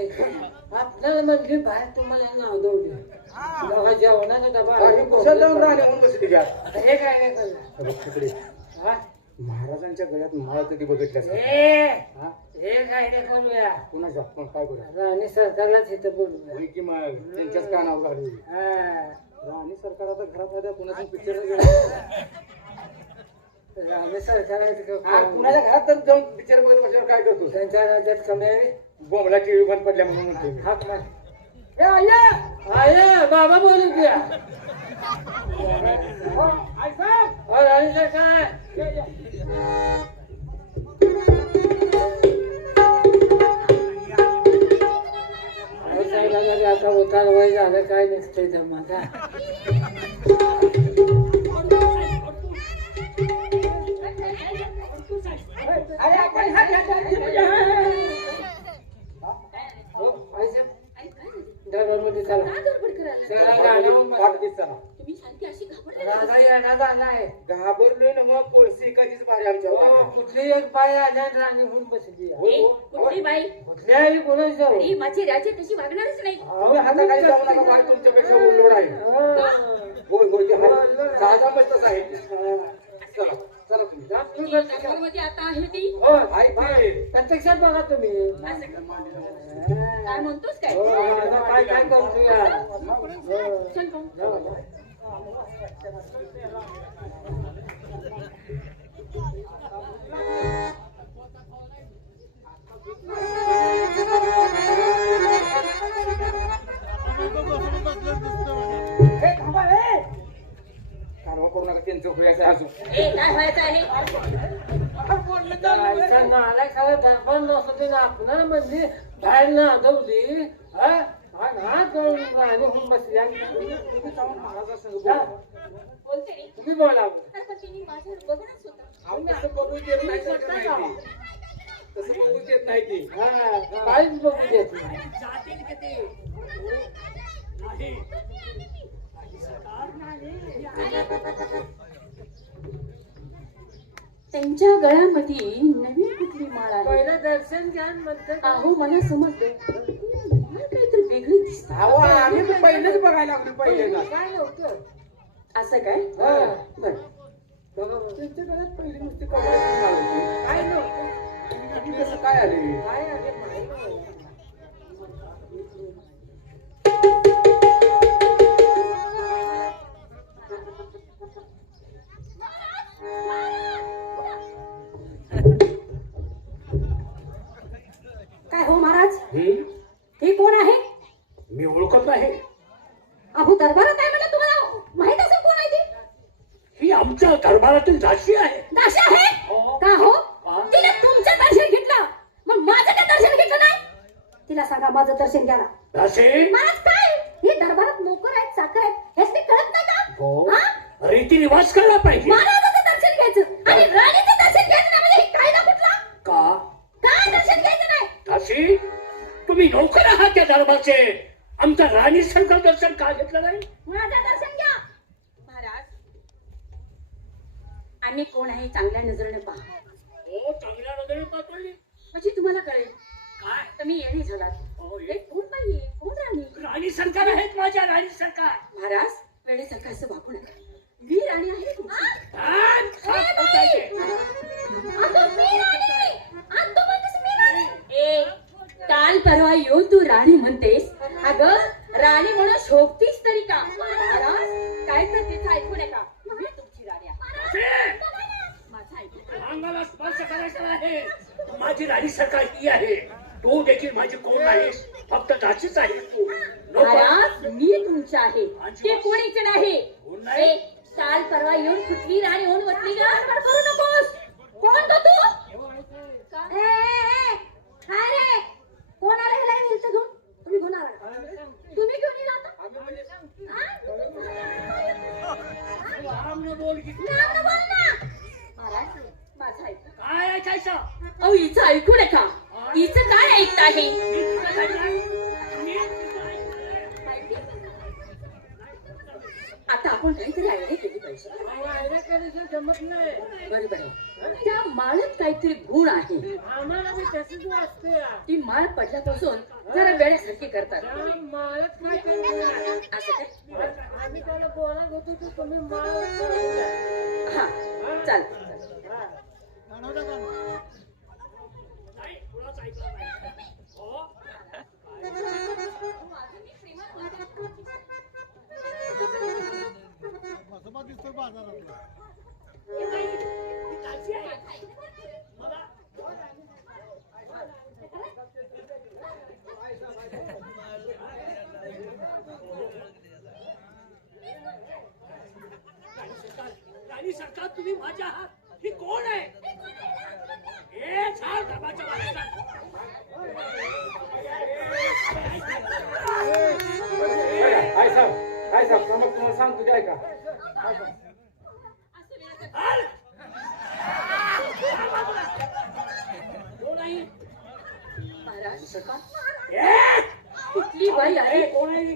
आपल्याला म्हणजे बाहेर तुम्हाला नाव दौडी बघा जेवणाचा डबा काही कुशल जाऊन राहणे म्हणून कसं तिच्यात आता हे काय नाही करणार. बघ तिकडे. हा? महाराजांच्या गळ्यात माळ कधी बघितल्यास का? हे हा? हे काय नाही करूया. कुणाच्या पण काय करूया? राणी सरकारलाच इथं बोलूया होय की मग? त्यांच्याच कानावर घालू हा. राणी सरकार आता घरात आहे कुणाच्या पिक्चर राणी सरकार? कुणाच्या घरात तर जाऊन पिक्चर बघत बसल्यावर काय करतो त्यांच्या राज्यात कमी आहे. बोंबला टीव्ही बंद पडल्या म्हणून म्हणते मी. हाक मार. ए, आया! आया, बाबा बोलून द्या हो, राणी हो, सरकार आता उतार वय झालं काय नसतंय जमाता तुम्ही अशी घाबरले आलाय घाबरलोय ना मग कोळसी एकाचीच बारी आमच्या हो. कुठली एक बाई आल्या आणि राणी होऊन बसली आहे. ए, कुठली बाई? कुठल्याही कोणाची जाऊ ही माझी राजे तशी वागणारच नाही. तुम्ही हाताखाली जाऊ नका बाई तुमच्यापेक्षा उल्लोड आहे. होय होय ते आहे. साधा मस्त आहे चला चला तुम्ही. मध्ये आता आहे ती. हो. आहे ते. प्रत्यक्षात बघा तुम्ही. असं काय म्हणतोस काय हो, आता काय काय करतो या हो. चल. हे हे. करू नका त्यांचं ए काय व्हायचं आहे नालायक सगळं दरबार नसतो ना आपणाला म्हणजे बाहेर ना हा? आणि होऊन बसली. आणि तुम्ही जाऊन महाराजासंग जा. बोला. बोलते. रे तुम्ही बोला. तर पण तिने माझ्यावर बघूनच होता. अहो, तसं बघू देत नाही तर काय ते. तसं बघू देत नाही ते. हा काहीच बघू देत नाही. त्यांच्या गळ्यामध्ये नवीन कुठली माळ आहे पहिलं दर्शन घ्या आणि अहो मला समजलं. मला काहीतरी वेगळी दिसत. अहो आम्ही तर पहिलेच बघायला लागलो काय नव्हतं? असं काय? हा. बर. त्यांच्या पहिली नुसती कपड्याची माळ होती. काय नव्हतं? आणि कसं काय आले? काय आहे माहीत नाही. माझं दर्शन घ्यायला दासी महाराज काय? हे दरबारात नोकर आहेत चाकर आहेत हेच ते कळत नाही का? हो. हा? रीती रिवाज कळला पाहिजे. महाराजाचं दर्शन घ्यायचं. आणि राणीचं दर्शन घ्यायचं नाही म्हणजे हे कायदा कुठला? का? काय दर्शन घ्यायचं नाही? दासी तुम्ही नोकर आहात त्या राणी संघ दर्शन का घेतलं नाही? माझं दर्शन घ्या. महाराज आम्ही कोण आहे चांगल्या नजरेने पहा. हो चांगल्या नजरेने पाहतोय म्हणजे तुम्हाला कळेल. काय? तुम्ही येणे झालात. हो, कोण बाई आहे? कोण राणी? राणी सरकार आहेत माझ्या राणी सरकार. महाराज वेळेसारखं असं वागू नका. मी राणी आहे तुमची. आण? ए, काल परवा येऊन तू राणी म्हणतेस? अगं राणी म्हणून शोभतीस तरी का? महाराज काय तर तिचं ऐकू नका. मी तुमची राणी आहे. ते, माझं ऐकू नका. अंगाला स्पर्श करायचा आहे. माझी राणी सरकार ही आहे. तू देखील माझी कोण नाहीस? फक्त दासीच आहे तू. महाराज मी तुमची आहे. ते कोणीच नाही. कोण नाही? ए, काल परवा येऊन कुठली राणी होऊन का बडबड करू नकोस. कोण तू? ए, ए, ए, काय रे. कोण आलं ह्याला इथं घेऊन? तुम्ही घेऊन आला तुम्ही घेऊन येला आता? हा? लांब न बोल की. नाव न बोल ना. महाराज माझं ऐका. काय ऐकायचं? अहो हिचं ऐकू नका. हिच काय ऐकत आहे आता आपण काहीतरी आयडिया केली पाहिजे. जमत नाही बरोबर त्या माळात काहीतरी गुण आहे. ती माळ पडल्यापासून जरा वेळेसारखी करतात. त्या आम्ही त्याला बोलत होतो तुम्ही माळ हा चाल. नाही तुलाच राणी सरकार तुम्ही माझ्या आहात. ही कोण आहे? ए छान माझ्या सांगतो काय ऐका महाराज कुठली बाई आहे कोण आहे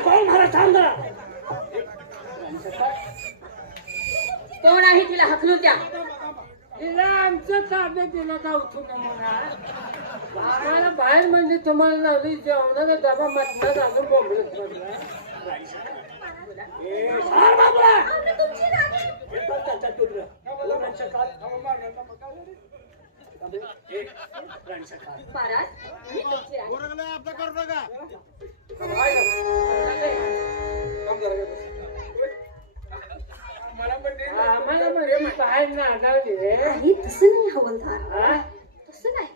कोण थांब जरा. कोण आहे तिला हकलून द्या तिला आमचं ताब्यात दिलं का उठून आम्हाला बाहेर म्हणजे तुम्हाला लावली जेवणाचा डबा मटणात आलं बोंबलत पडला महाराज मी तुमची राणी. काही तसं नाही हवलदार तसं नाही?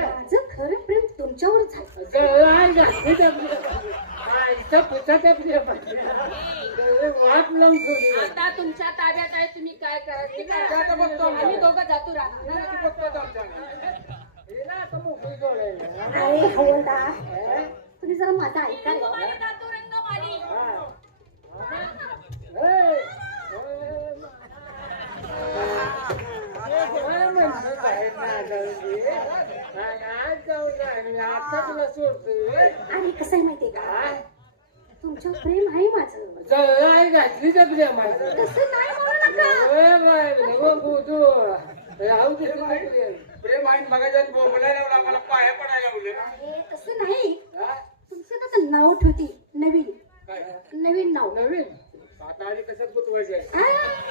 माझं खरं प्रेम तुमच्यावर झालं. माणसं वाट लावून ठेवली आता तुमच्या ताब्यात आहे तुम्ही काय करा ते आता करा बघतो आम्ही. दोघं जातो राहणार बघतो आमच्या. अरे हवलदार? तुम्ही जरा माझा ऐका रे. जातो रंगमाली हा. ए, ए, काय म्हणतो बाहेर नादावली? आणि कसं आहे माहितीये का? काय? तुमच्यावर प्रेम आहे माझं. जळाई घातली जपली आम्हाला तसं नाही म्हणू नका. प्रेम. प्रेम आहे बघायच्या लावलं आम्हाला पाया पडायला लावलं अरे तसं नाही. हा? तुमचं आता नाव ठेवती? नवीन. काय? नवीन नाव. नवीन? आता आणि कशात गुतवायचे? आहे? हा?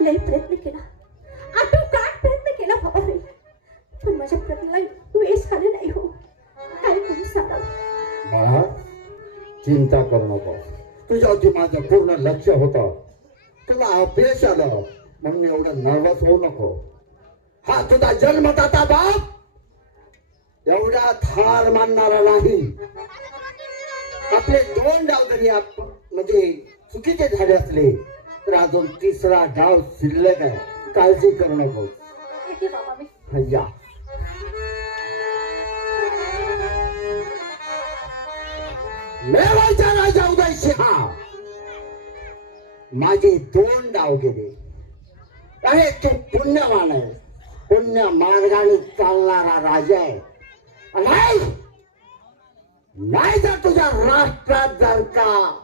लई प्रयत्न केला. आठव काय प्रयत्न केला बाबा मी. पण माझ्या प्रयत्नाला वेळ आले नाही हो. काय करू सांगा बाळा चिंता करू नको. तुझ्यावरती माझं पूर्ण लक्ष होतं. तुला अपयश आलं. म्हणून एवढं नर्वस होऊ नको. हा तुझा जन्मदाता बाप एवढा थार मानणारा नाही. आपले दोन डाव जरी म्हणजे चुकीचे झाले असले तर अजून तिसरा डाव शिल्लक आहे काळजी करू नको. बाबा मी मेवाचा राजा उदय सिंहा. माझे दोन डाव गेले. अरे तू पुण्यवान आहे. पुण्य मार्गाने चालणारा राजा आहे. नाही! नाही जर तुझ्या राष्ट्रात जर का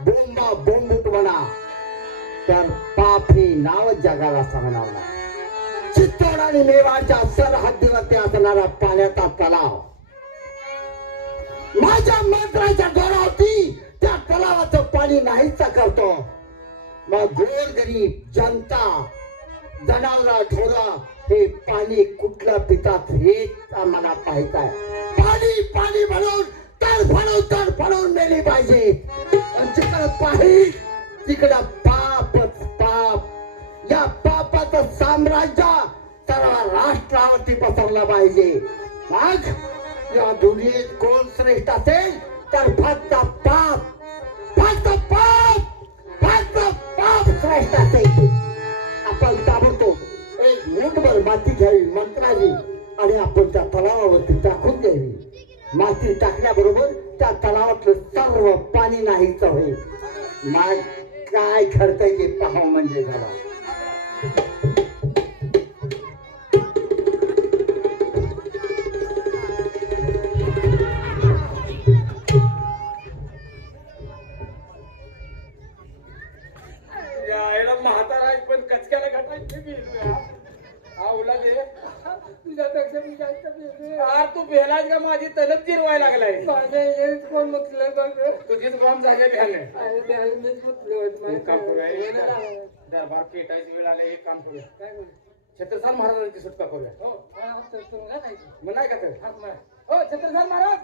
बोंबा बोंबुटपणा तर पाप हे नाव जगाला सांगणार नाही. चित्तोड आणि मेवाडच्या सरहद्दीवरती असणारा पाण्याचा तलाव. माझ्या मंत्राच्या जोरावरती त्या तलावाचं पाणी नाहीच करतो. मग गोर गरीब जनता जनावरा ढोरा हे पाणी कुठलं पितात हेच आम्हाला पाहिजे आहे. पाणी पाणी म्हणून तर फडून तर फडून मेली पाहिजे. आणि जिकडं पाहिजे तिकडं या पापाचं साम्राज्य सर्व राष्ट्रावरती पसरलं पाहिजे. मग या दुनियेत कोण श्रेष्ठ असेल? तर फक्त पाप फक्त पाप फक्त पाप श्रेष्ठ असेल. आपण ताबडतोब एक मूठभर माती घ्यावी मंत्रावी आणि आपण त्या तलावावरती टाकून द्यावी. माती टाकल्याबरोबर त्या तलावातलं सर्व पाणी नाहीच होईल. मग काय घडतंय ते पाहावं म्हणजे झाला. Thank you. तुझ्यापेक्षा मी जास्त भेटले. यार तू भेलाच का माझी तलप जिरवायला लागलाय माझ्या हेच कोण म्हटलं बघ. तुझीच बॉम्ब झाले भ्याने अरे द्यायला मीच म्हटलं होतं. एक काम करूया एक. दरबार पेटायची वेळ आली एक काम करूया. काय? छत्रसाल महाराजांची सुटका करूया. हो हा, तर तुला नाही मग नाही का तर? हात मार हो छत्रसाल महाराज!